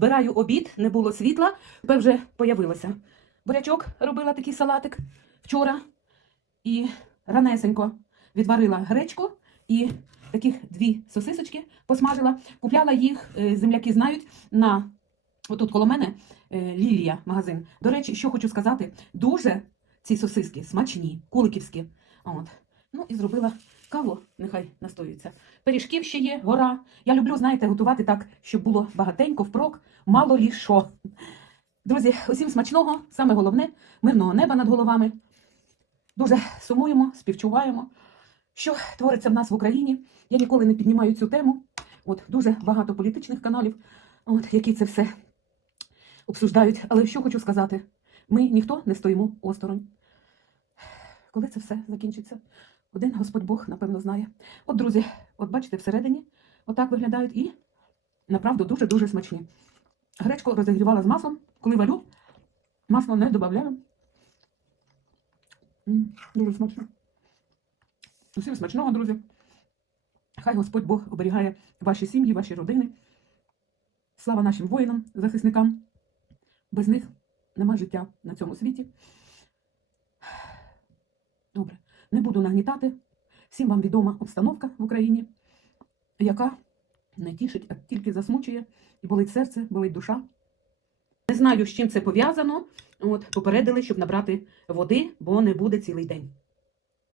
Збираю обід, не було світла, тепер вже появилося. Бурячок робила такий салатик вчора і ранесенько відварила гречку і таких дві сосисочки посмажила. Купляла їх, е, земляки знають, на отут коло мене е, Лілія магазин. До речі, що хочу сказати, дуже ці сосиски смачні, куликівські. От. Ну і зробила каву, нехай настоюється. Пиріжків ще є, гора. Я люблю, знаєте, готувати так, щоб було багатенько, впрок, мало лі що. Друзі, усім смачного, саме головне, мирного неба над головами. Дуже сумуємо, співчуваємо, що твориться в нас в Україні. Я ніколи не піднімаю цю тему. От дуже багато політичних каналів, от, які це все обсуждають. Але що хочу сказати, ми ніхто не стоїмо осторонь. Коли це все закінчиться? Один Господь Бог, напевно, знає. От, друзі, от бачите, всередині отак виглядають і направду дуже-дуже смачні. Гречку розігрівала з маслом. Коли варю, масло не додаю. Дуже смачно. Усім смачного, друзі. Хай Господь Бог оберігає ваші сім'ї, ваші родини. Слава нашим воїнам, захисникам. Без них нема життя на цьому світі. Добре, не буду нагнітати. Всім вам відома обстановка в Україні, яка не тішить, а тільки засмучує і болить серце, болить душа. Не знаю, з чим це пов'язано. От, попередили, щоб набрати води, бо не буде цілий день.